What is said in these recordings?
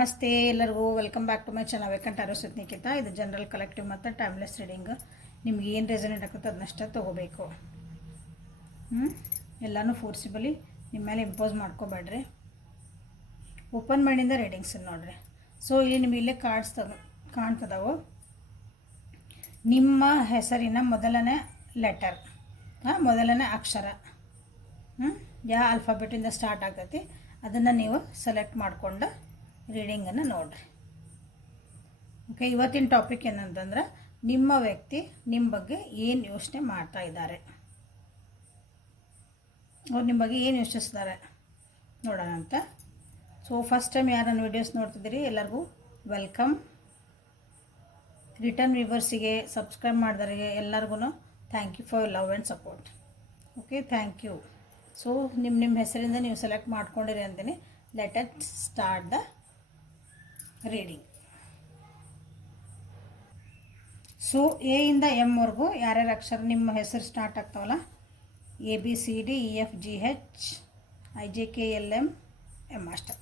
ನಮಸ್ತೆ ಎಲ್ಲರಿಗೂ welcome back to my channel ವೇಕಂಟ್ ಆರೋಸಿತ್ ನಿಖಿತ. ಇದು ಜನರಲ್ ಕಲೆಕ್ಟಿವ್ ಮತ್ತು ಟೈಮ್ಲೆಸ್ ರೀಡಿಂಗ್. ನಿಮ್ಗೆ ಏನು ರೆಸನೇಟ್ ಆಗುತ್ತೆ ಅದನ್ನಷ್ಟೇ ತೊಗೋಬೇಕು. ಎಲ್ಲನೂ ಫೋರ್ಸಿಬಲಿ ನಿಮ್ಮ ಮೇಲೆ ಇಂಪೋಸ್ ಮಾಡ್ಕೋಬೇಡ್ರಿ. ಓಪನ್ ಮೈಂಡಿಂದ ರೀಡಿಂಗ್ಸ್ ನೋಡಿರಿ. ಸೊ ಇಲ್ಲಿ ನಿಮಗೆ ಇಲ್ಲೇ ಕಾರ್ಡ್ಸ್ ಕಾಣ್ತದವು. ನಿಮ್ಮ ಹೆಸರಿನ ಮೊದಲನೇ ಲೆಟರ್, ಮೊದಲನೇ ಅಕ್ಷರ ಯಾವ ಆಲ್ಫಾಬೆಟಿಂದ ಸ್ಟಾರ್ಟ್ ಆಗ್ತೈತಿ ಅದನ್ನು ನೀವು ಸೆಲೆಕ್ಟ್ ಮಾಡಿಕೊಂಡು ರೀಡಿಂಗನ್ನು ನೋಡಿರಿ. ಓಕೆ, ಇವತ್ತಿನ ಟಾಪಿಕ್ ಏನಂತಂದ್ರೆ ನಿಮ್ಮ ವ್ಯಕ್ತಿ ನಿಮ್ಮ ಬಗ್ಗೆ ಏನು ಯೋಚನೆ ಮಾಡ್ತಾ ಇದ್ದಾರೆ, ಅವ್ರು ನಿಮ್ಮ ಬಗ್ಗೆ ಏನು ಯೋಚಿಸ್ತಾರೆ ನೋಡೋಣ ಅಂತ. ಸೊ ಫಸ್ಟ್ ಟೈಮ್ ಯಾರು ನನ್ನ ವೀಡಿಯೋಸ್ ನೋಡ್ತಿದ್ದೀರಿ ಎಲ್ಲರಿಗೂ ವೆಲ್ಕಮ್. ರಿಟರ್ನ್ ವ್ಯೂವರ್ಸಿಗೆ ಸಬ್ಸ್ಕ್ರೈಬ್ ಮಾಡಿದವರಿಗೆ ಎಲ್ಲರಿಗೂ thank you for love and support. Okay, thank you. So ನಿಮ್ಮ ಹೆಸರಿಂದ ನೀವು ಸೆಲೆಕ್ಟ್ ಮಾಡ್ಕೊಂಡಿರಿ ಅಂತೀನಿ. Let us start the reading. So A ಇಂದ ಎಮ್ ವರೆಗೂ ಯಾರ್ಯಾರ ಅಕ್ಷರ ನಿಮ್ಮ ಹೆಸರು ಸ್ಟಾರ್ಟ್ ಆಗ್ತಾವಲ್ಲ, ABCDEFGH IJKLM M ಅಷ್ಟೆ.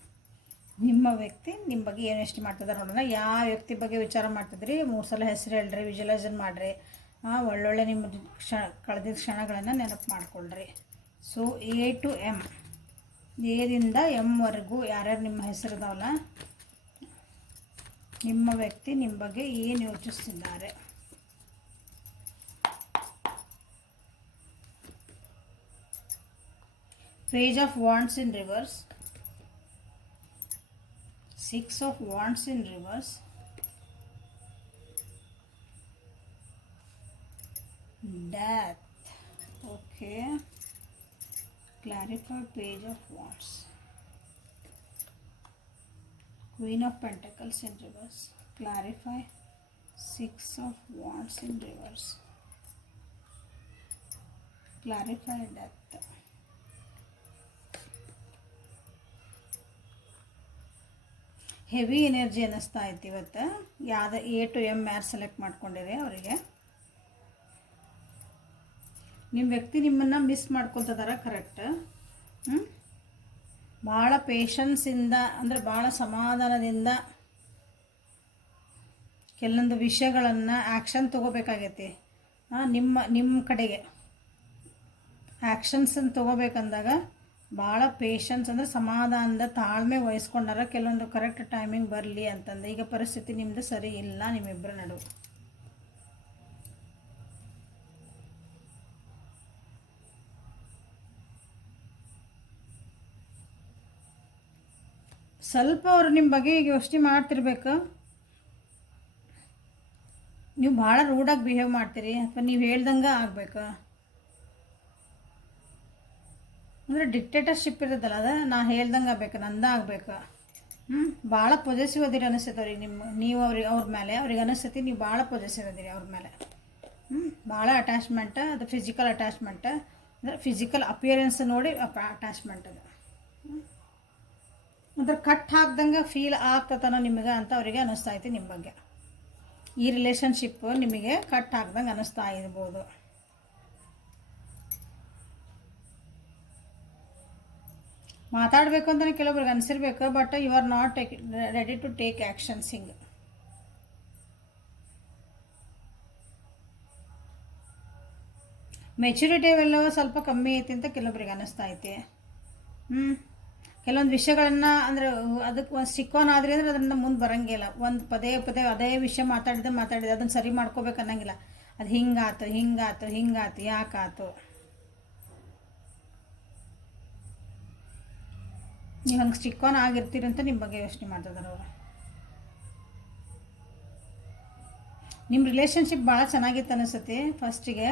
ನಿಮ್ಮ ವ್ಯಕ್ತಿ ನಿಮ್ಮ ಬಗ್ಗೆ ಏನು ಎಷ್ಟು ಮಾಡ್ತಿದ್ದಾರೆ ನೋಡೋಣ. ಯಾವ ವ್ಯಕ್ತಿ ಬಗ್ಗೆ ವಿಚಾರ ಮಾಡ್ತಿದ್ರಿ 3 ಸಲ ಹೆಸರು ಹೇಳ್ರಿ, ವಿಜುವಲೈಸನ್ ಮಾಡಿರಿ, ಒಳ್ಳೊಳ್ಳೆ ನಿಮ್ಮ ಕಳೆದಿದ್ದ ಕ್ಷಣಗಳನ್ನು ನೆನಪು ಮಾಡಿಕೊಳ್ಳ್ರಿ. ಸೊ A to M, ಎದಿಂದ ಎಮ್ ವರೆಗೂ ಯಾರ್ಯಾರು ನಿಮ್ಮ ಹೆಸರಿದಾವಲ್ಲ, ನಿಮ್ಮ ವ್ಯಕ್ತಿ ನಿಮ್ಮ ಬಗ್ಗೆ ಏನು ಯೋಚಿಸ್ತಿದ್ದಾರೆ. Page of wands in reverse, 6 of wands in reverse, death. Okay, clarify page of wands, queen of pentacles in reverse, clarify 6 of wands in reverse, clarify death. Heavy energy ಅನ್ನಿಸ್ತಾ ಇತ್ತು ಇವತ್ತು. ಯಾವ್ದು A to M ಯಾರು select ಮಾಡ್ಕೊಂಡಿರಿ ಅವರಿಗೆ ನಿಮ್ಮ ವ್ಯಕ್ತಿ ನಿಮ್ಮನ್ನು miss ಮಾಡ್ಕೊತಿದಾರ. Correct. ಭಾಳ ಪೇಷನ್ಸಿಂದ ಅಂದರೆ ಭಾಳ ಸಮಾಧಾನದಿಂದ ಕೆಲವೊಂದು ವಿಷಯಗಳನ್ನು ಆ್ಯಕ್ಷನ್ ತೊಗೋಬೇಕಾಗೈತಿ. ನಿಮ್ಮ ಕಡೆಗೆ ಆ್ಯಕ್ಷನ್ಸನ್ನು ತೊಗೋಬೇಕಂದಾಗ ಭಾಳ ಪೇಷನ್ಸ್ ಅಂದರೆ ಸಮಾಧಾನದ ತಾಳ್ಮೆ ವಹಿಸ್ಕೊಂಡಾರ. ಕೆಲವೊಂದು ಕರೆಕ್ಟ್ ಟೈಮಿಂಗ್ ಬರಲಿ ಅಂತಂದು. ಈಗ ಪರಿಸ್ಥಿತಿ ನಿಮ್ಮದು ಸರಿ ಇಲ್ಲ ನಿಮ್ಮಿಬ್ಬರ ನಡುವೆ. ಸ್ವಲ್ಪ ಅವರು ನಿಮ್ಮ ಬಗ್ಗೆ ಈಗ ಯೋಚನೆ ಮಾಡ್ತಿರ್ಬೇಕು. ನೀವು ಭಾಳ ರೂಡಾಗಿ ಬಿಹೇವ್ ಮಾಡ್ತೀರಿ ಅಥವಾ ನೀವು ಹೇಳ್ದಂಗೆ ಆಗ್ಬೇಕು. ಅಂದರೆ ಡಿಕ್ಟೇಟರ್ಶಿಪ್ ಇರೋದಲ್ಲ, ಅದು ನಾ ಹೇಳ್ದಂಗೆ ಆಗ್ಬೇಕು, ನಂದ ಆಗ್ಬೇಕು. ಭಾಳ ಪೊಸೆಸಿವ್ ಅದಿರಿ ಅನಿಸ್ತೈತೆ ಅವ್ರಿಗೆ ನೀವು ಅವ್ರ ಮೇಲೆ. ಅವ್ರಿಗೆ ಅನಿಸ್ತೈತಿ ನೀವು ಭಾಳ ಪೊಸೆಸಿವ್ ಅದಿರಿ ಅವ್ರ ಮೇಲೆ. ಭಾಳ ಅಟ್ಯಾಚ್ಮೆಂಟ್, ಅದು ಫಿಸಿಕಲ್ ಅಟ್ಯಾಚ್ಮೆಂಟ್, ಅಂದರೆ ಫಿಸಿಕಲ್ ಅಪಿಯರೆನ್ಸ್ ನೋಡಿ ಅಟ್ಯಾಚ್ಮೆಂಟ್ ಅದು. ಅಂದ್ರೆ ಕಟ್ ಹಾಕ್ದಂಗೆ ಫೀಲ್ ಆಗ್ತತನೋ ನಿಮಗೆ ಅಂತ ಅವರಿಗೆ ಅನ್ನಿಸ್ತಾ ಐತಿ ನಿಮ್ಮ ಬಗ್ಗೆ. ಈ ರಿಲೇಷನ್ಶಿಪ್ ನಿಮಗೆ ಕಟ್ ಹಾಕ್ದಂಗೆ ಅನ್ನಿಸ್ತಾ ಇರ್ಬೋದು. ಮಾತಾಡಬೇಕು ಅಂತಲೇ ಕೆಲವೊಬ್ರಿಗೆ ಅನಿಸಿರ್ಬೇಕು, but you are not ready to take actions. ಹಿಂಗೆ ಮೆಚುರಿಟಿ ಅವೆಲ್ಲ ಸ್ವಲ್ಪ ಕಮ್ಮಿ ಐತಿ ಅಂತ ಕೆಲವೊಬ್ರಿಗೆ ಅನ್ನಿಸ್ತಾ ಐತಿ. ಕೆಲವೊಂದು ವಿಷಯಗಳನ್ನು ಅಂದರೆ ಅದಕ್ಕೆ ಒಂದು ಸ್ಟಿಕ್-ಆನ್ ಆದ್ರಿ ಅಂದರೆ ಅದರಿಂದ ಮುಂದೆ ಬರೋಂಗಿಲ್ಲ. ಒಂದು ಪದೇ ಅದೇ ವಿಷಯ ಮಾತಾಡಿದ ಅದನ್ನು ಸರಿ ಮಾಡ್ಕೋಬೇಕು ಅನ್ನಂಗಿಲ್ಲ. ಅದು ಹಿಂಗಾತು ಯಾಕಾತು. ನೀವು ಹಂಗೆ ಸ್ಟಿಕ್-ಆನ್ ಆಗಿರ್ತೀರಿ ಅಂತ ನಿಮ್ಮ ಬಗ್ಗೆ ಯೋಚನೆ ಮಾಡ್ತಿದ್ದಾರೆ ಅವರು. ನಿಮ್ಮ ರಿಲೇಷನ್ಶಿಪ್ ಭಾಳ ಚೆನ್ನಾಗಿತ್ತು ಅನಿಸುತ್ತೆ ಫಸ್ಟಿಗೆ.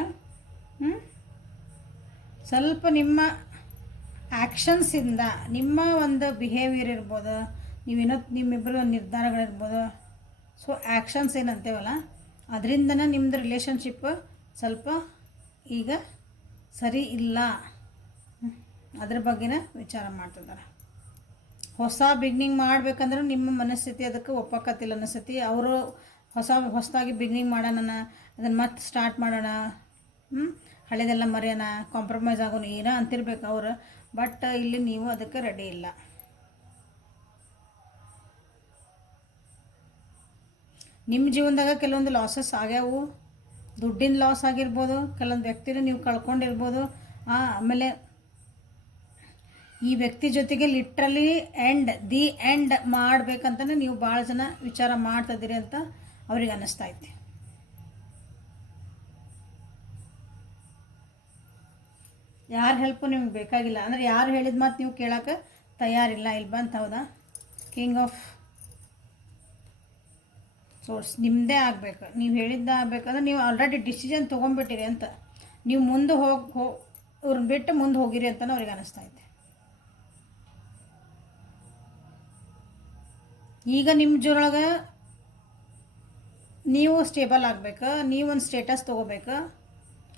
ಸ್ವಲ್ಪ ನಿಮ್ಮ ಆ್ಯಕ್ಷನ್ಸಿಂದ ನಿಮ್ಮ ಒಂದು ಬಿಹೇವಿಯರ್ ಇರ್ಬೋದು, ನಿಮ್ಮಿಬ್ಬರು ನಿರ್ಧಾರಗಳಿರ್ಬೋದು. ಸೊ ಆ್ಯಕ್ಷನ್ಸ್ ಏನಂತೇವಲ್ಲ ಅದರಿಂದನೇ ನಿಮ್ಮದು ರಿಲೇಷನ್ಶಿಪ್ ಸ್ವಲ್ಪ ಈಗ ಸರಿ ಇಲ್ಲ, ಅದ್ರ ಬಗ್ಗೆನೇ ವಿಚಾರ ಮಾಡ್ತಿದ್ದಾರೆ. ಹೊಸ ಬಿಗ್ನಿಂಗ್ ಮಾಡಬೇಕಂದ್ರೆ ನಿಮ್ಮ ಮನಸ್ಥಿತಿ ಅದಕ್ಕೆ ಒಪ್ಪಕತ್ತಿಲ್ಲ ಅನಿಸ್ತೈತಿ. ಅವರು ಹೊಸದಾಗಿ ಬಿಗ್ನಿಂಗ್ ಮಾಡೋಣ, ಅದನ್ನು ಮತ್ತೆ ಸ್ಟಾರ್ಟ್ ಮಾಡೋಣ, ಹಳೆದೆಲ್ಲ ಮರೆಯೋಣ, ಕಾಂಪ್ರಮೈಸ್ ಆಗೋಣ ಏನೋ ಅಂತಿರ್ಬೇಕು ಅವರು. ಬಟ್ ಇಲ್ಲಿ ನೀವು ಅದಕ್ಕೆ ರೆಡಿ ಇಲ್ಲ. ನಿಮ್ಮ ಜೀವನದಾಗ ಕೆಲವೊಂದು ಲಾಸಸ್ ಆಗ್ಯಾವು, ದುಡ್ಡಿನ ಲಾಸ್ ಆಗಿರ್ಬೋದು, ಕೆಲವೊಂದು ವ್ಯಕ್ತಿನ ನೀವು ಕಳ್ಕೊಂಡಿರ್ಬೋದು. ಆಮೇಲೆ ಈ ವ್ಯಕ್ತಿ ಜೊತೆಗೆ ಲಿಟ್ರಲಿ ದಿ ಎಂಡ್ ಮಾಡಬೇಕಂತಲೇ ನೀವು ಭಾಳ ಜನ ವಿಚಾರ ಮಾಡ್ತಿದ್ದೀರಿ ಅಂತ ಅವ್ರಿಗೆ ಅನ್ನಿಸ್ತಾ ಐತಿ. ಯಾರ ಹೆಲ್ಪು ನಿಮ್ಗೆ ಬೇಕಾಗಿಲ್ಲ, ಅಂದರೆ ಯಾರು ಹೇಳಿದ ಮಾತು ನೀವು ಕೇಳೋಕೆ ತಯಾರಿಲ್ಲ. ಇಲ್ಲಿ ಬಂತ ಹೌದಾ, ಕಿಂಗ್ ಆಫ್ ಸೋರ್ಸ್ ನಿಮ್ಮದೇ ಆಗಬೇಕು, ನೀವು ಹೇಳಿದ್ದ ಆಗಬೇಕಂದ್ರೆ ನೀವು ಆಲ್ರೆಡಿ ಡಿಸಿಷನ್ ತೊಗೊಂಡ್ಬಿಟ್ಟಿರಿ ಅಂತ, ನೀವು ಮುಂದೆ ಅವ್ರನ್ನ ಬಿಟ್ಟು ಮುಂದೆ ಹೋಗಿರಿ ಅಂತಲೂ ಅವ್ರಿಗೆ ಅನ್ನಿಸ್ತಾ ಐತೆ. ಈಗ ನಿಮ್ಮ ಜೊಳಗೆ ನೀವು ಸ್ಟೇಬಲ್ ಆಗಬೇಕು, ನೀವೊಂದು ಸ್ಟೇಟಸ್ ತೊಗೋಬೇಕು,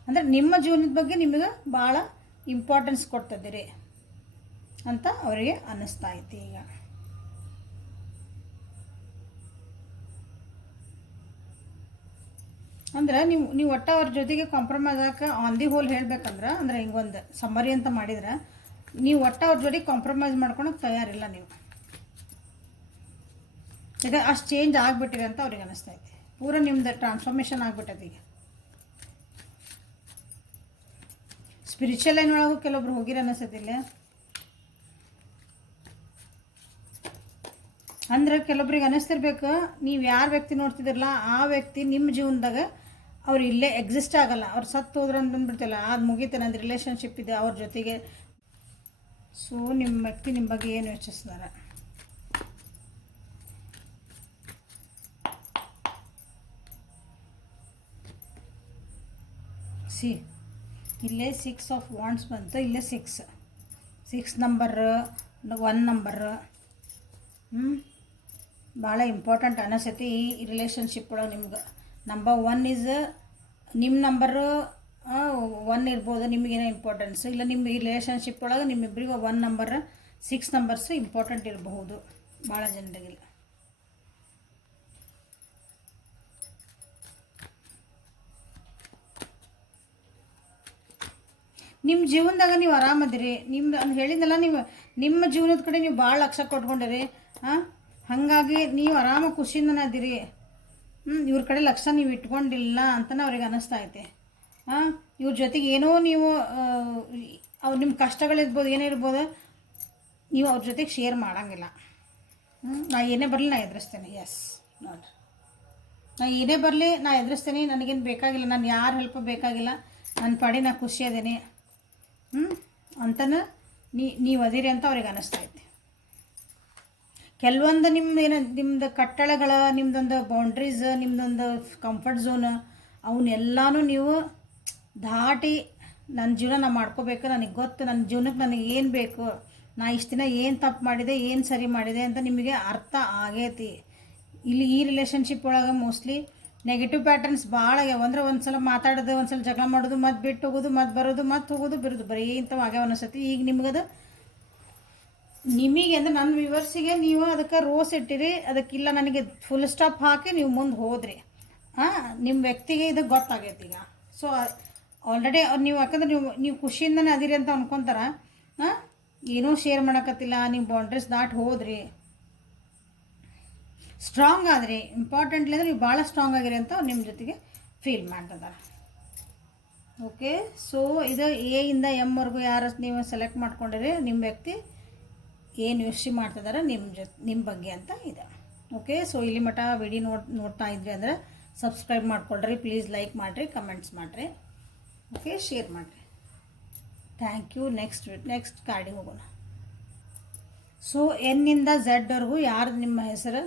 ಅಂದರೆ ನಿಮ್ಮ ಜೀವನದ ಬಗ್ಗೆ ನಿಮಗೆ ಭಾಳ ಇಂಪಾರ್ಟೆನ್ಸ್ ಕೊಡ್ತಿದ್ದೀರಿ ಅಂತ ಅವರಿಗೆ ಅನ್ನಿಸ್ತಾ ಐತಿ. ಈಗ ಅಂದ್ರೆ ನೀವು ಒಟ್ಟು ಅವ್ರ ಜೊತೆಗೆ ಕಾಂಪ್ರಮೈಸ್ ಆಗಕ್ಕೆ ಆನ್ ದಿ ಹೋಲ್ ಹೇಳ್ಬೇಕಂದ್ರೆ, ಅಂದರೆ ಹಿಂಗೊಂದು ಸಮ್ಮರಿ ಅಂತ ಮಾಡಿದ್ರೆ, ನೀವು ಒಟ್ಟು ಅವ್ರ ಜೊತೆಗೆ ಕಾಂಪ್ರಮೈಸ್ ಮಾಡ್ಕೊಳಕ್ಕೆ ತಯಾರಿಲ್ಲ ನೀವು. ಈಗ ಅಷ್ಟು ಚೇಂಜ್ ಆಗಿಬಿಟ್ಟಿರಿ ಅಂತ ಅವ್ರಿಗೆ ಅನ್ನಿಸ್ತಾ ಐತಿ. ಪೂರ ನಿಮ್ದು ಟ್ರಾನ್ಸ್ಫಾರ್ಮೇಷನ್ ಆಗಿಬಿಟ್ಟೈತಿ. ಈಗ ಸ್ಪಿರಿಚುವಲ್ ಲೈನ್ ಒಳಗೂ ಕೆಲವೊಬ್ರು ಹೋಗಿರ ಅನ್ನಿಸ್ತೈತಿಲ್ಲ. ಅಂದ್ರೆ ಕೆಲವೊಬ್ರಿಗೆ ಅನ್ನಿಸ್ತಿರ್ಬೇಕು, ನೀವು ಯಾರು ವ್ಯಕ್ತಿ ನೋಡ್ತಿದ್ರಲ್ಲ ಆ ವ್ಯಕ್ತಿ ನಿಮ್ಮ ಜೀವನದಾಗ ಅವ್ರು ಇಲ್ಲೇ ಎಕ್ಸಿಸ್ಟ್ ಆಗಲ್ಲ, ಅವ್ರು ಸತ್ತು ಹೋದ್ರು ಅಂತಂದ್ಬಿಡ್ತಿಲ್ಲ, ಅದು ಮುಗೀತು, ನಂದು ರಿಲೇಷನ್ಶಿಪ್ ಇದೆ ಅವ್ರ ಜೊತೆಗೆ. ಸೊ ನಿಮ್ಮ ವ್ಯಕ್ತಿ ನಿಮ್ಮ ಬಗ್ಗೆ ಏನು ಯೋಚಿಸ್ತಾರೆ? ಇಲ್ಲೇ 6 ಆಫ್ ವಾಂಡ್ಸ್ ಬಂತು, ಇಲ್ಲೇ 6 ನಂಬರ್ 1 ನಂಬರ್ ಭಾಳ ಇಂಪಾರ್ಟೆಂಟ್ ಅನಿಸ್ತೈತಿ ಈ ರಿಲೇಷನ್ಶಿಪ್ ಒಳಗೆ. ನಿಮ್ಗೆ ನಂಬರ್ 1 ಈಸ್ ನಿಮ್ಮ ನಂಬರು 1 ಇರ್ಬೋದು, ನಿಮಗೇನೋ ಇಂಪಾರ್ಟೆನ್ಸ್ ಇಲ್ಲ. ನಿಮ್ಮ ಈ ರಿಲೇಷನ್ಶಿಪ್ ಒಳಗೆ ನಿಮ್ಮಿಬ್ಬರಿಗೂ 1 ನಂಬರ್ 6 ನಂಬರ್ಸು ಇಂಪಾರ್ಟೆಂಟ್ ಇರಬಹುದು ಭಾಳ ಜನರಿಗಿಲ್ಲ. ನಿಮ್ಮ ಜೀವನದಾಗ ನೀವು ಆರಾಮದಿರಿ, ನಿಮ್ದು ಅಂತ ಹೇಳಿದ್ನಲ್ಲ, ನಿಮ್ಮ ಜೀವನದ ಕಡೆ ನೀವು ಭಾಳ ಲಕ್ಷ ಕೊಟ್ಕೊಂಡಿರಿ. ಹಾಗಾಗಿ ನೀವು ಆರಾಮ ಖುಷಿಯಿಂದನೇ ಅದಿರಿ. ಇವ್ರ ಕಡೆ ಲಕ್ಷ ನೀವು ಇಟ್ಕೊಂಡಿಲ್ಲ ಅಂತಲೇ ಅವ್ರಿಗೆ ಅನ್ನಿಸ್ತಾ ಐತೆ. ಇವ್ರ ಜೊತೆಗೆ ಏನೋ ನೀವು ಅವ್ರು ನಿಮ್ಮ ಕಷ್ಟಗಳಿರ್ಬೋದು, ಏನೇ ಇರ್ಬೋದು, ನೀವು ಅವ್ರ ಜೊತೆಗೆ ಶೇರ್ ಮಾಡೋಂಗಿಲ್ಲ. ನಾ ಏನೇ ಬರಲಿ ನಾ ಎದುರಿಸ್ತೇನೆ. ಎಸ್ ನೋಡಿರಿ, ನಾ ಏನೇ ಬರಲಿ ನಾ ಎದುರಿಸ್ತೇನೆ, ನನಗೇನು ಬೇಕಾಗಿಲ್ಲ, ನಾನು ಯಾರು ಹೆಲ್ಪ್ ಬೇಕಾಗಿಲ್ಲ, ನನ್ನ ಪಾಡಿ ನಾ ಖುಷಿ ಅದೇನೆ ಅಂತನ ನೀವು ಅದಿರಿ ಅಂತ ಅವ್ರಿಗೆ ಅನ್ನಿಸ್ತಾ ಐತೆ. ಕೆಲವೊಂದು ನಿಮ್ಮದು ಕಟ್ಟಳೆಗಳ, ನಿಮ್ಮದೊಂದು ಬೌಂಡ್ರೀಸ್, ನಿಮ್ಮದೊಂದು ಕಂಫರ್ಟ್ ಝೋನ್, ಅವನ್ನೆಲ್ಲನೂ ನೀವು ದಾಟಿ ನನ್ನ ಜೀವನ ನಾ ಮಾಡ್ಕೋಬೇಕು, ನನಗೆ ಗೊತ್ತು ನನ್ನ ಜೀವನಕ್ಕೆ ನನಗೆ ಏನು ಬೇಕು, ನಾ ಇಷ್ಟು ದಿನ ಏನು ತಪ್ಪು ಮಾಡಿದೆ, ಏನು ಸರಿ ಮಾಡಿದೆ ಅಂತ ನಿಮಗೆ ಅರ್ಥ ಆಗೈತಿ. ಇಲ್ಲಿ ಈ ರಿಲೇಷನ್ಶಿಪ್ ಒಳಗೆ ಮೋಸ್ಟ್ಲಿ ನೆಗೆಟಿವ್ ಪ್ಯಾಟರ್ನ್ಸ್ ಭಾಳ ಆಗ್ಯಾವ. ಅಂದ್ರೆ ಒಂದು ಸಲ ಮಾತಾಡೋದು, ಒಂದು ಸಲ ಜಗಳ ಮಾಡೋದು, ಮತ್ತು ಬಿಟ್ಟು ಹೋಗೋದು, ಮತ್ತು ಬರೋದು, ಮತ್ತು ಹೋಗೋದು, ಬಿರೋದು, ಬರೀ ಇಂಥವು ಆಗ್ಯಾವ ಅನಿಸ್ತೈತಿ. ಈಗ ನಿಮ್ಗದು ನಿಮಗೆ ಅಂದರೆ ನನ್ನ ವ್ಯೂವರ್ಸಿಗೆ ನೀವು ಅದಕ್ಕೆ ರೋಸ್ ಇಟ್ಟಿರಿ, ಅದಕ್ಕಿಲ್ಲ ನನಗೆ ಫುಲ್ ಸ್ಟಾಪ್ ಹಾಕಿ ನೀವು ಮುಂದೆ ಹೋದ್ರಿ. ನಿಮ್ಮ ವ್ಯಕ್ತಿಗೆ ಇದು ಗೊತ್ತಾಗೈತಿ ಈಗ. ಸೊ ಆಲ್ರೆಡಿ ನೀವು ಯಾಕಂದ್ರೆ ನೀವು ಖುಷಿಯಿಂದನೇ ಅದಿರಿ ಅಂತ ಅನ್ಕೊತಾರ. ಏನೂ ಶೇರ್ ಮಾಡೋಕತ್ತಿಲ್ಲ, ನೀವು ಬೌಂಡ್ರೀಸ್ ದಾಟಿ ಹೋದ್ರಿ, ಸ್ಟ್ರಾಂಗ್ ಆದ್ರಿ. ಇಂಪಾರ್ಟೆಂಟ್ಲಿ ಅಂದರೆ ನೀವು ಭಾಳ ಸ್ಟ್ರಾಂಗ್ ಆಗಿರಿ ಅಂತ ನಿಮ್ಮ ಜೊತೆಗೆ ಫೀಲ್ ಮಾಡ್ತಿದ್ದಾರೆ. ಓಕೆ, ಸೊ ಇದು ಎ ಇಂದ ಎಮ್ವರೆಗೂ ಯಾರು ನೀವು ಸೆಲೆಕ್ಟ್ ಮಾಡ್ಕೊಂಡಿರಿ, ನಿಮ್ಮ ವ್ಯಕ್ತಿ ಏನು ಯೋಚನೆ ಮಾಡ್ತಿದ್ದಾರೆ ನಿಮ್ಮ ಬಗ್ಗೆ ಅಂತ ಇದೆ. ಓಕೆ, ಸೊ ಇಲ್ಲಿ ಮಟ್ಟ ವಿಡಿಯೋ ನೋಡ್ತಾ ಇದ್ರಿ ಅಂದರೆ ಸಬ್ಸ್ಕ್ರೈಬ್ ಮಾಡ್ಕೊಳ್ರಿ, ಪ್ಲೀಸ್ ಲೈಕ್ ಮಾಡಿರಿ, ಕಮೆಂಟ್ಸ್ ಮಾಡಿರಿ, ಓಕೆ, ಶೇರ್ ಮಾಡಿರಿ. Thank you. ನೆಕ್ಸ್ಟ್ ಕಾರ್ಡಿಗೆ ಹೋಗೋಣ. ಸೊ ಎನ್ನಿಂದ ಝೆಡ್ವರೆಗೂ ಯಾರು ನಿಮ್ಮ ಹೆಸರು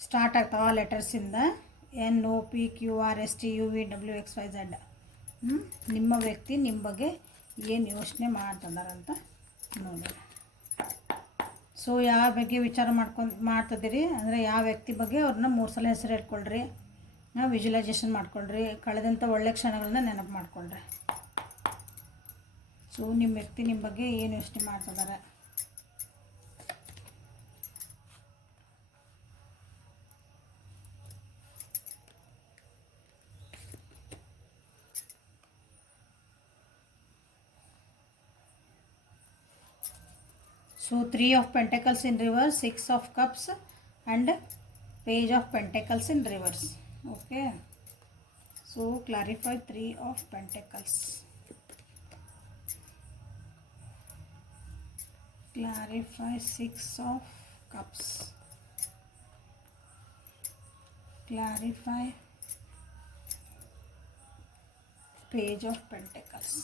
ಸ್ಟಾರ್ಟ್ ಆಗ್ತಾವ ಲೆಟರ್ಸಿಂದ, NOPQRSTUVWXYZ, ನಿಮ್ಮ ವ್ಯಕ್ತಿ ನಿಮ್ಮ ಬಗ್ಗೆ ಏನು ಯೋಚನೆ ಮಾಡ್ತಿದ್ದಾರಂತ ನೋಡೋಣ. ಸೊ ಯಾವ ಬಗ್ಗೆ ವಿಚಾರ ಮಾಡ್ತಿದ್ದೀರಿ ಅಂದರೆ ಯಾವ ವ್ಯಕ್ತಿ ಬಗ್ಗೆ ಅವ್ರನ್ನ 3 ಸಲ ಹೆಸರು ಇಟ್ಕೊಳ್ರಿ, ವಿಜುವಲೈಸೇಷನ್ ಮಾಡ್ಕೊಳ್ರಿ, ಕಳೆದಂಥ ಒಳ್ಳೆ ಕ್ಷಣಗಳನ್ನ ನೆನಪು ಮಾಡ್ಕೊಳ್ರಿ. ಸೊ ನಿಮ್ಮ ವ್ಯಕ್ತಿ ನಿಮ್ಮ ಬಗ್ಗೆ ಏನು ಯೋಚನೆ ಮಾಡ್ತಿದ್ದಾರೆ. So 3 of Pentacles in reverse, 6 of Cups and Page of Pentacles in reverse. Okay. So clarify 3 of Pentacles. Clarify 6 of Cups. Clarify Page of Pentacles.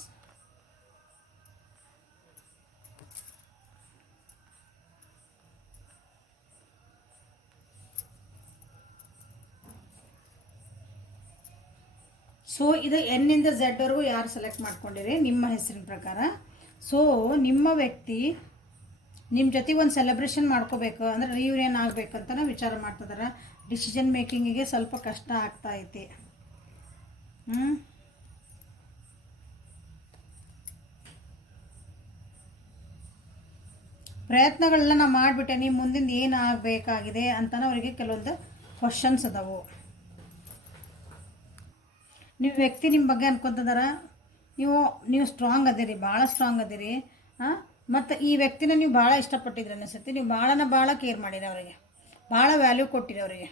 So ಇದು ಎನ್ನಿಂದ ಝೆಡ್ ವರೆಗೂ ಯಾರು ಸೆಲೆಕ್ಟ್ ಮಾಡ್ಕೊಂಡಿರಿ ನಿಮ್ಮ ಹೆಸರಿನ ಪ್ರಕಾರ. ಸೊ ನಿಮ್ಮ ವ್ಯಕ್ತಿ ನಿಮ್ಮ ಜೊತೆ ಒಂದು ಸೆಲೆಬ್ರೇಷನ್ ಮಾಡ್ಕೋಬೇಕು ಅಂದರೆ ರಿಯೂನಿಯನ್ ಆಗಬೇಕಂತ ವಿಚಾರ ಮಾಡ್ತಿದ್ದಾರೆ. ಡಿಸಿಷನ್ ಮೇಕಿಂಗಿಗೆ ಸ್ವಲ್ಪ ಕಷ್ಟ ಆಗ್ತಾ ಐತಿ. ಪ್ರಯತ್ನಗಳನ್ನ ನಾ ಮಾಡಿಬಿಟ್ಟೆ, ನೀವು ಮುಂದಿನ ಏನು ಆಗಬೇಕಾಗಿದೆ ಅಂತಲೂ ಅವರಿಗೆ ಕೆಲವೊಂದು ಕ್ವಶನ್ಸ್ ಅದಾವು. ನೀವು ವ್ಯಕ್ತಿ ನಿಮ್ಮ ಬಗ್ಗೆ ಅನ್ಕೊತಿದಾರ, ನೀವು ಸ್ಟ್ರಾಂಗ್ ಅದಿರಿ, ಭಾಳ ಸ್ಟ್ರಾಂಗ್ ಅದಿರಿ. ಮತ್ತು ಈ ವ್ಯಕ್ತಿನ ನೀವು ಭಾಳ ಇಷ್ಟಪಟ್ಟಿದ್ರಿ ಅನಿಸುತ್ತೆ. ನೀವು ಭಾಳ ಕೇರ್ ಮಾಡಿರಿ ಅವರಿಗೆ, ಭಾಳ ವ್ಯಾಲ್ಯೂ ಕೊಟ್ಟಿರಿ ಅವರಿಗೆ.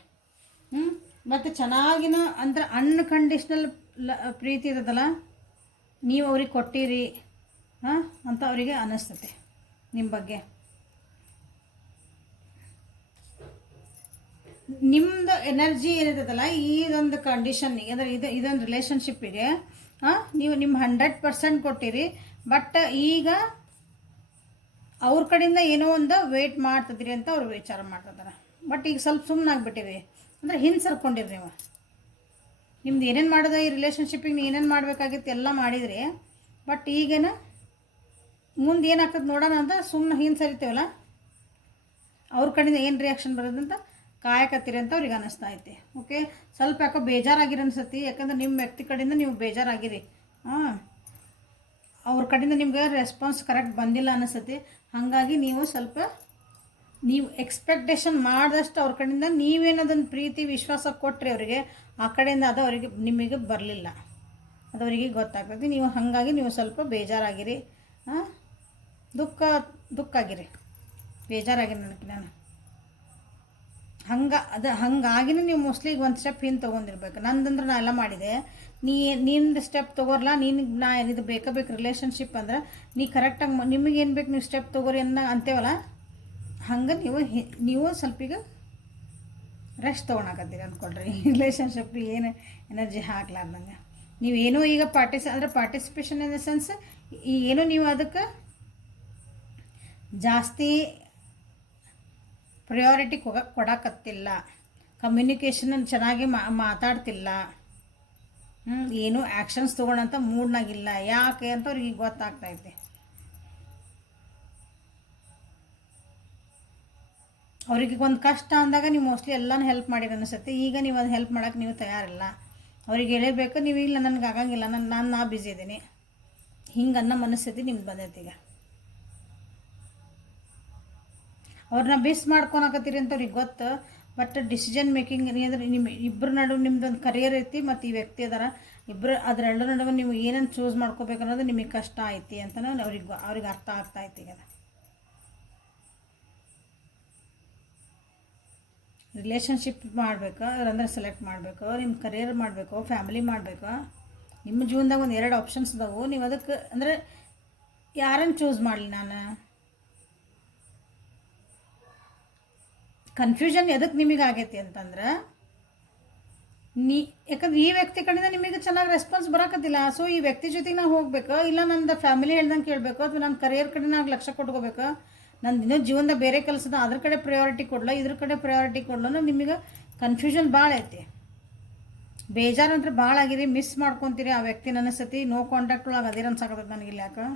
ಮತ್ತು ಚೆನ್ನಾಗಿನ ಅಂದ್ರೆ ಅನ್ಕಂಡೀಷ್ನಲ್ ಪ್ರೀತಿ ಇರೋದಲ್ಲ, ನೀವು ಅವ್ರಿಗೆ ಕೊಟ್ಟಿರಿ ಅಂತ ಅವರಿಗೆ ಅನ್ನಿಸ್ತತೆ ನಿಮ್ಮ ಬಗ್ಗೆ. ನಿಮ್ಮದು ಎನರ್ಜಿ ಏನಿರ್ತದಲ್ಲ ಇದೊಂದು ಕಂಡೀಷನ್ನಿಗೆ ಅಂದರೆ ಇದೊಂದು ರಿಲೇಷನ್ಶಿಪ್ಪಿಗೆ ನೀವು ನಿಮ್ಮ 100% ಕೊಟ್ಟಿರಿ. ಬಟ್ ಈಗ ಅವ್ರ ಕಡೆಯಿಂದ ಏನೋ ಒಂದು ವೇಟ್ ಮಾಡ್ತಿದ್ರಿ ಅಂತ ಅವ್ರು ವಿಚಾರ ಮಾಡ್ತಿದ್ದಾರೆ. ಬಟ್ ಈಗ ಸ್ವಲ್ಪ ಸುಮ್ಮನಾಗ್ಬಿಟ್ಟಿವಿ ಅಂದರೆ ಹಿಂದೆ ಸರ್ಕೊಂಡಿರಿ. ನೀವು ನಿಮ್ದು ಏನೇನು ಮಾಡೋದು ಈ ರಿಲೇಷನ್ಶಿಪ್ಪಿಗೆ ನೀವು ಏನೇನು ಮಾಡಬೇಕಾಗಿತ್ತು ಎಲ್ಲ ಮಾಡಿದ್ರಿ. ಬಟ್ ಈಗೇನು ಮುಂದೆ ಏನಾಗ್ತದೆ ನೋಡೋಣ ಅಂತ ಸುಮ್ಮನೆ ಹಿಂದೆ ಸರಿತೀವಲ್ಲ, ಅವ್ರ ಕಡೆಯಿಂದ ಏನು ರಿಯಾಕ್ಷನ್ ಬರೋದಂತ ಕಾಯಕತ್ತೀರಿ ಅಂತ ಅವ್ರಿಗೆ ಅನ್ನಿಸ್ತಾ ಐತಿ. ಓಕೆ, ಸ್ವಲ್ಪ ಯಾಕೋ ಬೇಜಾರಾಗಿರಿ ಅನ್ಸತಿ. ಯಾಕಂದ್ರೆ ನಿಮ್ಮ ವ್ಯಕ್ತಿ ಕಡೆಯಿಂದ ನೀವು ಬೇಜಾರಾಗಿರಿ. ಅವ್ರ ಕಡೆಯಿಂದ ನಿಮ್ಗೆ ರೆಸ್ಪಾನ್ಸ್ ಕರೆಕ್ಟ್ ಬಂದಿಲ್ಲ ಅನಿಸ್ತತಿ. ಹಾಗಾಗಿ ನೀವು ಸ್ವಲ್ಪ ಎಕ್ಸ್ಪೆಕ್ಟೇಷನ್ ಮಾಡಿದಷ್ಟು ಅವ್ರ ಕಡೆಯಿಂದ ನೀವೇನದನ್ನು ಪ್ರೀತಿ ವಿಶ್ವಾಸ ಕೊಟ್ಟರೆ ಅವರಿಗೆ, ಆ ಕಡೆಯಿಂದ ಅದು ಅವರಿಗೆ ನಿಮಗೆ ಬರಲಿಲ್ಲ, ಅದು ಅವರಿಗೆ ಗೊತ್ತಾಗ್ತದೆ. ನೀವು ಹಾಗಾಗಿ ನೀವು ಸ್ವಲ್ಪ ಬೇಜಾರಾಗಿರಿ, ದುಃಖ ಆಗಿರಿ, ಬೇಜಾರಾಗಿರಿ ನನಗೆ ನಾನು ಹಾಗಾಗಿನೇ ನೀವು ಮೋಸ್ಟ್ಲಿ ಈಗ ಒಂದು ಸ್ಟೆಪ್ ಹಿಂದೆ ತೊಗೊಂಡಿರ್ಬೇಕು. ನಂದಂದ್ರೆ ನಾ ಎಲ್ಲ ಮಾಡಿದೆ, ನಿಂದು ಸ್ಟೆಪ್ ತೊಗೋರಲ್ಲ, ನಾ ಇದು ಬೇಕು ರಿಲೇಷನ್ಶಿಪ್ ಅಂದ್ರೆ ನೀ ಕರೆಕ್ಟಾಗಿ ನಿಮಗೇನು ಬೇಕು ನೀವು ಸ್ಟೆಪ್ ತೊಗೋರಿ ಅಂತೇವಲ್ಲ, ಹಂಗೆ ನೀವು ಸ್ವಲ್ಪ ಈಗ ರೆಸ್ಟ್ ತೊಗೊಳಕತ್ತೀರಿ ಅಂದ್ಕೊಳ್ರಿ. ರಿಲೇಷನ್ಶಿಪ್ ಏನು ಎನರ್ಜಿ ಹಾಕ್ಲಾರ್ದಂಗೆ ನೀವೇನೋ ಈಗ ಪಾರ್ಟಿಸಿಪೇಷನ್ ಇನ್ ದ ಸೆನ್ಸ್ ಏನೋ ನೀವು ಅದಕ್ಕೆ ಜಾಸ್ತಿ ಪ್ರಯಾರಿಟಿ ಕೊಡಕತ್ತಿಲ್ಲ, ಕಮ್ಯುನಿಕೇಷನ್ ಚೆನ್ನಾಗಿ ಮಾತಾಡ್ತಿಲ್ಲ, ಏನೂ ಆ್ಯಕ್ಷನ್ಸ್ ತೊಗೊಳಂತ ಮೂಡ್ನಾಗಿಲ್ಲ. ಯಾಕೆ ಅಂತ ಅವ್ರಿಗೆ ಗೊತ್ತಾಗ್ತೈತೆ. ಅವ್ರಿಗೆ ಒಂದು ಕಷ್ಟ ಅಂದಾಗ ನೀವು ಮೋಸ್ಟ್ಲಿ ಎಲ್ಲನೂ ಹೆಲ್ಪ್ ಮಾಡಿರಿ ಅನಿಸುತ್ತೆ. ಈಗ ನೀವು ಅದು ಹೆಲ್ಪ್ ಮಾಡೋಕೆ ನೀವು ತಯಾರಿಲ್ಲ. ಅವ್ರಿಗೆ ಹೇಳಬೇಕು, ನೀವು ಇಲ್ಲ ನನಗೆ ಆಗಂಗಿಲ್ಲ, ನಾ ಬ್ಯುಸಿ ಇದ್ದೀನಿ, ಹಿಂಗೆ ಅನ್ನೋ ಮನಸ್ಥಿತಿ ನಿಮ್ಗೆ ಬಂದೈತಿ. ಈಗ ಅವ್ರನ್ನ ಬೇಸ್ ಮಾಡ್ಕೊಳಕತ್ತೀರಿ ಅಂತ ಅವ್ರಿಗೆ ಗೊತ್ತು. ಬಟ್ ಡಿಸಿಷನ್ ಮೇಕಿಂಗ್ ಅಂದರೆ ನಿಮ್ಮ ಇಬ್ಬರ ನಡುವೆ ನಿಮ್ದೊಂದು ಕರಿಯರ್ ಐತಿ ಮತ್ತು ಈ ವ್ಯಕ್ತಿ ಅದಾರ, ಇಬ್ಬರು ಅದರೆಲ್ಲರ ನಡುವೆ ನೀವು ಏನೇನು ಚೂಸ್ ಮಾಡ್ಕೋಬೇಕು ಅನ್ನೋದು ನಿಮಗೆ ಕಷ್ಟ ಐತಿ ಅಂತಲೂ ಅವ್ರಿಗೆ ಅರ್ಥ ಆಗ್ತಾ ಐತಿ. ಈಗ ರಿಲೇಷನ್ಶಿಪ್ ಮಾಡಬೇಕು ಅಂದರೆ ಸೆಲೆಕ್ಟ್ ಮಾಡಬೇಕು, ನಿಮ್ಮ ಕರಿಯರ್ ಮಾಡಬೇಕು, ಫ್ಯಾಮಿಲಿ ಮಾಡಬೇಕು. ನಿಮ್ಮ ಜೀವನದಾಗ ಒಂದು 2 ಆಪ್ಷನ್ಸ್ ಇದಾವೆ. ನೀವು ಅದಕ್ಕೆ ಅಂದರೆ ಯಾರನ್ನು ಚೂಸ್ ಮಾಡಲಿ ನಾನು, ಕನ್ಫ್ಯೂಷನ್ ಎದಕ್ಕೆ ನಿಮಗೆ ಆಗೈತಿ ಅಂತಂದ್ರೆ ಯಾಕಂದ್ರೆ ಈ ವ್ಯಕ್ತಿ ಕಡೆಯಿಂದ ನಿಮಗೆ ಚೆನ್ನಾಗಿ ರೆಸ್ಪಾನ್ಸ್ ಬರೋಕತ್ತಿಲ್ಲ. ಸೊ ಈ ವ್ಯಕ್ತಿ ಜೊತೆಗೆ ನಾವು ಹೋಗ್ಬೇಕು, ಇಲ್ಲ ನಂದು ಫ್ಯಾಮಿಲಿ ಹೇಳ್ದಂಗೆ ಕೇಳಬೇಕು, ಅಥವಾ ನನ್ನ ಕರಿಯರ್ ಕಡೆ ನಾವು ಲಕ್ಷ್ಯ ಕೊಟ್ಕೋಬೇಕು, ನಂದು ಇನ್ನೂ ಜೀವನದ ಬೇರೆ ಕೆಲಸದ ಅದ್ರ ಕಡೆ ಪ್ರಯಾರಿಟಿ ಕೊಡಲ್ಲ, ಇದ್ರ ಕಡೆ ಪ್ರಯಾರಿಟಿ ಕೊಡಲ್ಲ. ನಿಮಗೆ ಕನ್ಫ್ಯೂಷನ್ ಭಾಳ ಐತಿ, ಬೇಜಾರಂದ್ರೆ ಭಾಳ ಆಗಿರಿ, ಮಿಸ್ ಮಾಡ್ಕೊತೀರಿ ಆ ವ್ಯಕ್ತಿನ ಅನಿಸ್ತತಿ. ನೋ ಕಾಂಟ್ಯಾಕ್ಟ್ ಒಳಗೆ ಅದಿರ ಅನ್ಸಾಕತ್ತೈತೆ ನನಗಿಲ್ಲ. ಯಾಕೆ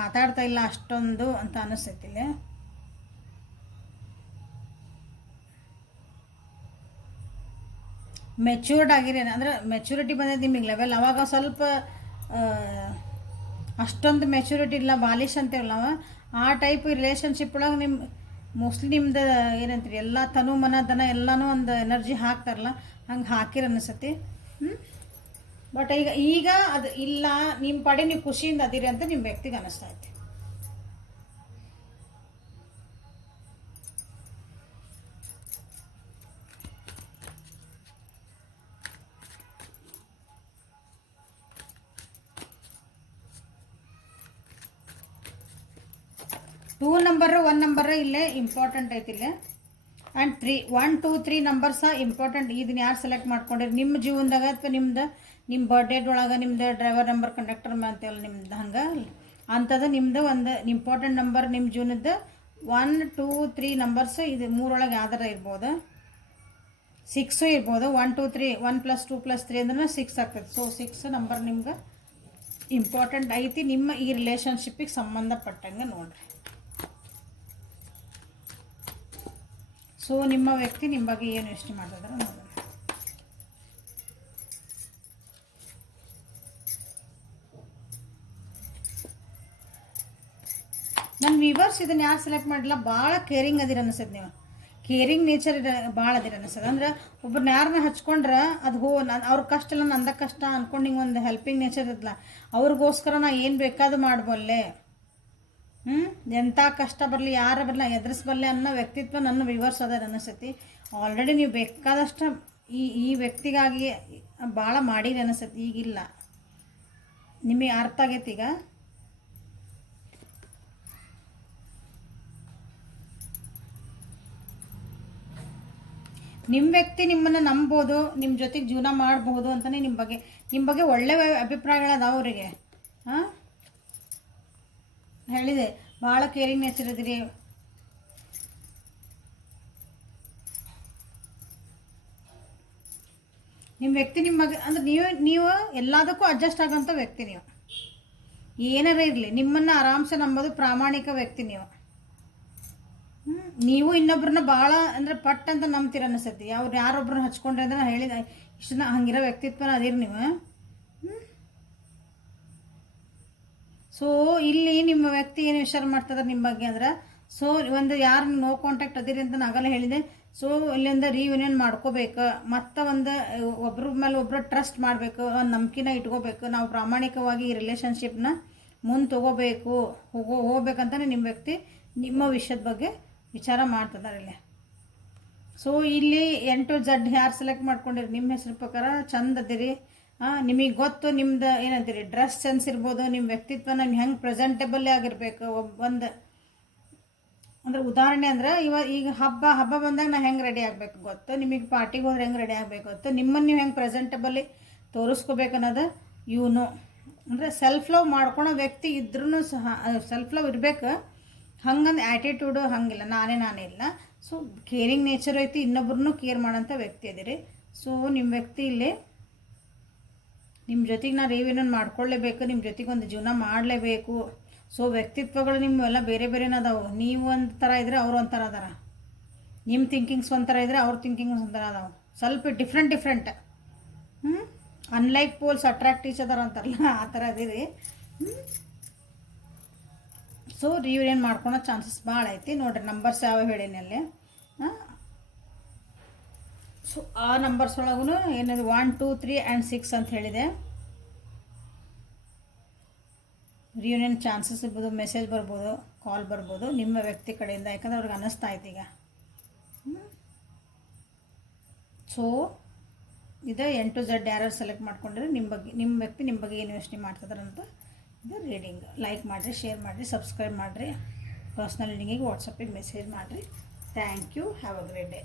ಮಾತಾಡ್ತಾ ಇಲ್ಲ ಅಷ್ಟೊಂದು ಅಂತ ಅನಿಸ್ತೈತಿಲ್ಲ. ಮೆಚ್ಯೂರ್ಡ್ ಆಗಿರಿ ಅಂದರೆ ಮೆಚ್ಯೂರಿಟಿ ಬಂದೈತೆ ನಿಮಗೆ ಲೆವೆಲ್. ಅವಾಗ ಸ್ವಲ್ಪ ಅಷ್ಟೊಂದು ಮೆಚ್ಯೂರಿಟಿ ಇಲ್ಲ, ಬಾಲಿಶ್ ಅಂತೇವಲ್ಲ ನಾವು, ಆ ಟೈಪ್ ರಿಲೇಷನ್ಶಿಪ್ ಒಳಗೆ ನಿಮ್ಮ ಮೋಸ್ಟ್ಲಿ ನಿಮ್ದು ಏನಂತೀರಿ ಎಲ್ಲ ತನು ಮನ ದನ ಎಲ್ಲನೂ ಒಂದು ಎನರ್ಜಿ ಹಾಕ್ತಾರಲ್ಲ, ಹಂಗೆ ಹಾಕಿರ ಅನಿಸತಿ. ಬಟ್ ಈಗ ಅದು ಇಲ್ಲ, ನಿಮ್ಮ ಪಡೆ ನೀವು ಖುಷಿಯಿಂದ ಅದಿರಿ ಅಂತ ನಿಮ್ಮ ವ್ಯಕ್ತಿಗೆ ಅನ್ನಿಸ್ತಾ ಐತಿ. 2 ನಂಬರ್ 1 ನಂಬರ್ ಇಲ್ಲೇ ಇಂಪಾರ್ಟೆಂಟ್ ಐತಿ ಇಲ್ಲೇ. And 3 1 2 3 numbers important. ಇದನ್ನ ಯಾರು ಸೆಲೆಕ್ಟ್ ಮಾಡ್ಕೊಂಡಿರಿ ನಿಮ್ಮ ಜೀವನದಾಗ ಅಥವಾ ನಿಮ್ಮ ಬರ್ಡೇದೊಳಗೆ ನಿಮ್ದು ಡ್ರೈವರ್ ನಂಬರ್ ಕಂಡಕ್ಟರ್ ಅಂತೇಳಿ ನಿಮ್ದು ಹಂಗೆ ಅಂಥದ್ದು ನಿಮ್ದು ಒಂದು ಇಂಪಾರ್ಟೆಂಟ್ ನಂಬರ್ ನಿಮ್ಮ ಜೀವನದ್ದು 1 2 3 ನಂಬರ್ಸ್ ಇದು ಮೂರೊಳಗೆ ಯಾವ್ದಾರ ಇರ್ಬೋದು. 6 ಇರ್ಬೋದು. 1 2 3 1 + 2 + 3 ಅಂದ್ರೆ 6 ಆಗ್ತದೆ. ಸೊ 6 ನಂಬರ್ ನಿಮ್ಗೆ ಇಂಪಾರ್ಟೆಂಟ್ ಐತಿ ನಿಮ್ಮ ಈ ರಿಲೇಷನ್ಶಿಪ್ಪಿಗೆ ಸಂಬಂಧಪಟ್ಟಂಗೆ ನೋಡ್ರಿ. ಸೊ ನಿಮ್ಮ ವ್ಯಕ್ತಿ ನಿಮ್ಮ ಬಗ್ಗೆ ಏನು ಯೋಚನೆ ಮಾಡ್ತಿದ್ದಾರೆ ನೋಡೋಣ. ನನ್ನ ವ್ಯೂವರ್ಸ್ ಇದನ್ನು ಯಾರು ಸೆಲೆಕ್ಟ್ ಮಾಡಿಲ್ಲ, ಭಾಳ ಕೇರಿಂಗ್ ಅದಿರ ಅನಿಸ್ತದೆ. ನೀವು ಕೇರಿಂಗ್ ನೇಚರ್ ಭಾಳ ಅದಿರ ಅನಿಸ್ತದೆ. ಅಂದ್ರೆ ಒಬ್ಬರನ್ನ ಯಾರನ್ನ ಹಚ್ಕೊಂಡ್ರೆ ಅದು ಅವ್ರ ಕಷ್ಟ ಇಲ್ಲ ನಂದ ಕಷ್ಟ ಅಂದ್ಕೊಂಡು ಹಿಂಗೆ ಒಂದು ಹೆಲ್ಪಿಂಗ್ ನೇಚರ್ ಇರಲ್ಲ. ಅವ್ರಿಗೋಸ್ಕರ ನಾ ಏನು ಬೇಕಾದ್ರೂ ಮಾಡಬಲ್ಲೆ, ಎಂಥ ಕಷ್ಟ ಬರಲಿ ಯಾರು ಬರಲಿ ಎದುರಿಸ್ಬಲ್ಲೆ ಅನ್ನೋ ವ್ಯಕ್ತಿತ್ವ ನನ್ನ ವ್ಯೂವರ್ಸ್ ಅದ ಅನಿಸ್ತೈತಿ. ಆಲ್ರೆಡಿ ನೀವು ಬೇಕಾದಷ್ಟು ಈ ವ್ಯಕ್ತಿಗಾಗಿ ಭಾಳ ಮಾಡಿರಿ ಅನಿಸ್ತೈತಿ. ಈಗಿಲ್ಲ, ನಿಮಗೆ ಅರ್ಥ ಆಗೈತಿ ಈಗ. ನಿಮ್ಮ ವ್ಯಕ್ತಿ ನಿಮ್ಮನ್ನು ನಂಬೋದು, ನಿಮ್ಮ ಜೊತೆಗೆ ಜೀವನ ಮಾಡಬಹುದು ಅಂತಲೇ ನಿಮ್ಮ ಬಗ್ಗೆ ಒಳ್ಳೆಯ ಅಭಿಪ್ರಾಯಗಳದಾವ ಅವರಿಗೆ. ಹೇಳಿದೆ ಭಾಳ ಕೇರಿಂಗ್ ನೇಚರ್ ಇದ್ದೀರಿ. ನಿಮ್ಮ ವ್ಯಕ್ತಿ ನಿಮ್ಮ ಬಗ್ಗೆ ಅಂದ್ರೆ ನೀವು ಎಲ್ಲದಕ್ಕೂ ಅಡ್ಜಸ್ಟ್ ಆಗೋಂಥ ವ್ಯಕ್ತಿ. ನೀವು ಏನಾರ ಇರಲಿ ನಿಮ್ಮನ್ನು ಆರಾಮ್ಸೆ ನಂಬೋದು ಪ್ರಾಮಾಣಿಕ ವ್ಯಕ್ತಿ. ನೀವು ಇನ್ನೊಬ್ರನ್ನ ಭಾಳ ಅಂದರೆ ಪಟ್ ಅಂತ ನಂಬ್ತೀರ ಅನಿಸ್ತೈತಿ. ಯಾರೊಬ್ರನ್ನ ಹಚ್ಕೊಂಡ್ರೆ ಅಂದ್ರೆ ನಾನು ಹೇಳಿದ ಇಷ್ಟನ್ನ ಹಂಗಿರೋ ವ್ಯಕ್ತಿತ್ವನ ಅದಿರಿ ನೀವು. ಸೊ ಇಲ್ಲಿ ನಿಮ್ಮ ವ್ಯಕ್ತಿ ಏನು ವಿಚಾರ ಮಾಡ್ತದೆ ನಿಮ್ಮ ಬಗ್ಗೆ ಅಂದ್ರೆ, ಸೊ ಒಂದು ಯಾರು ನೋ ಕಾಂಟ್ಯಾಕ್ಟ್ ಅದಿರಿ ಅಂತ ನಾನು ಆಗಲೇ ಹೇಳಿದೆ. ಸೊ ಇಲ್ಲಿಂದ ರೀಯೂನಿಯನ್ ಮಾಡ್ಕೋಬೇಕು, ಮತ್ತು ಒಂದು ಒಬ್ರ ಮೇಲೆ ಒಬ್ಬರು ಟ್ರಸ್ಟ್ ಮಾಡಬೇಕು, ಒಂದು ನಂಬಿಕೆನ ಇಟ್ಕೋಬೇಕು. ನಾವು ಪ್ರಾಮಾಣಿಕವಾಗಿ ಈ ರಿಲೇಷನ್ಶಿಪ್ನ ಮುಂದೆ ತಗೋಬೇಕು ಹೋಗ್ಬೇಕಂತಲೇ ನಿಮ್ಮ ವ್ಯಕ್ತಿ ನಿಮ್ಮ ವಿಷಯದ ಬಗ್ಗೆ ವಿಚಾರ ಮಾಡ್ತಿದ್ದಾರೆ ಇಲ್ಲಿ. ಸೊ ಇಲ್ಲಿ 8 to Z ಯಾರು ಸೆಲೆಕ್ಟ್ ಮಾಡ್ಕೊಂಡಿರಿ ನಿಮ್ಮ ಹೆಸರು ಪ್ರಕಾರ ಚಂದ ಅದಿರಿ. ನಿಮಗೆ ಗೊತ್ತು ನಿಮ್ದು ಏನಂತೀರಿ ಡ್ರೆಸ್ ಸೆನ್ಸ್ ಇರ್ಬೋದು, ನಿಮ್ಮ ವ್ಯಕ್ತಿತ್ವನ ಹೆಂಗೆ ಪ್ರೆಸೆಂಟೇಬಲ್ ಆಗಿರಬೇಕು. ಒಂದು ಅಂದ್ರೆ ಉದಾಹರಣೆ ಅಂದ್ರೆ ಈಗ ಹಬ್ಬ ಬಂದಾಗ ನಾ ಹೆಂಗೆ ರೆಡಿ ಆಗಬೇಕು ಗೊತ್ತು, ನಿಮಗೆ ಪಾರ್ಟಿಗೆ ಹೋದ್ರೆ ಹೆಂಗೆ ರೆಡಿ ಆಗಬೇಕು ಗೊತ್ತು, ನಿಮ್ಮನ್ನು ನೀವು ಹೆಂಗೆ ಪ್ರೆಸೆಂಟೇಬಲಿ ತೋರಿಸ್ಕೋಬೇಕು ಅನ್ನೋದು ಇವನು. ಅಂದರೆ ಸೆಲ್ಫ್ ಲವ್ ಮಾಡ್ಕೊಳೋ ವ್ಯಕ್ತಿ ಇದ್ರೂ ಸಹ ಸೆಲ್ಫ್ ಲವ್ ಇರಬೇಕು. ಹಂಗಂದು ಆ್ಯಟಿಟ್ಯೂಡು ಹಂಗಿಲ್ಲ, ನಾನೇ ಇಲ್ಲ. ಸೊ ಕೇರಿಂಗ್ ನೇಚರ್ ಐತಿ, ಇನ್ನೊಬ್ರನ್ನೂ ಕೇರ್ ಮಾಡೋಂಥ ವ್ಯಕ್ತಿ ಅದಿರಿ. ಸೊ ನಿಮ್ಮ ವ್ಯಕ್ತಿ ಇಲ್ಲಿ ನಿಮ್ಮ ಜೊತೆಗೆ ನಾ ರಿಯೂನಿಯನ್ ಮಾಡ್ಕೊಳ್ಳೇಬೇಕು, ನಿಮ್ಮ ಜೊತೆಗೆ ಒಂದು ಜೀವನ ಮಾಡಲೇಬೇಕು. ಸೊ ವ್ಯಕ್ತಿತ್ವಗಳು ನಿಮ್ಮೆಲ್ಲ ಬೇರೆ ಬೇರೆನೇ ಅದಾವೆ. ನೀವು ಒಂದು ಥರ ಇದ್ದರೆ ಅವ್ರು ಒಂಥರ ಅದಾರ, ನಿಮ್ಮ ಥಿಂಕಿಂಗ್ಸ್ ಒಂಥರ ಇದ್ದರೆ ಅವ್ರ ಥಿಂಕಿಂಗ್ಸ್ ಒಂಥರ ಅದಾವೆ. ಸ್ವಲ್ಪ different unlike poles attract each ಅದಾರ ಅಂತಾರಲ್ಲ, ಆ ಥರ ಅದಿರಿ. ಸೊ ರಿಯೂನಿಯನ್ ಮಾಡ್ಕೊಳೋ ಚಾನ್ಸಸ್ ಭಾಳ ಐತಿ ನೋಡಿರಿ. ನಂಬರ್ಸ್ ಯಾವ ಹೇಳಿನಲ್ಲಿ ಸೊ ಆ ನಂಬರ್ಸ್ ಒಳಗೂ ಏನಿದೆ 1 2 3 and 6 ಅಂತ ಹೇಳಿದೆ. ರಿಯೂನಿಯನ್ ಚಾನ್ಸಸ್ ಇರ್ಬೋದು, ಮೆಸೇಜ್ ಬರ್ಬೋದು, ಕಾಲ್ ಬರ್ಬೋದು ನಿಮ್ಮ ವ್ಯಕ್ತಿ ಕಡೆಯಿಂದ, ಯಾಕಂದ್ರೆ ಅವ್ರಿಗೆ ಅನ್ನಿಸ್ತಾ ಐತಿ ಈಗ. ಸೊ ಇದು 8 to Z ಯಾರು ಸೆಲೆಕ್ಟ್ ಮಾಡ್ಕೊಂಡ್ರೆ ನಿಮ್ಮ ವ್ಯಕ್ತಿ ನಿಮ್ಮ ಬಗ್ಗೆ ಏನು ಯೋಚನೆ ಮಾಡ್ತಿದಾರಂತ ಇದು ರೀಡಿಂಗ್. ಲೈಕ್ ಮಾಡಿರಿ, ಶೇರ್ ಮಾಡಿರಿ, ಸಬ್ಸ್ಕ್ರೈಬ್ ಮಾಡಿರಿ, ಪರ್ಸ್ನಲ್ ರೀಡಿಂಗಿಗೆ ವಾಟ್ಸಪ್ಪಿಗೆ ಮೆಸೇಜ್ ಮಾಡಿರಿ. Thank you. Have a great day.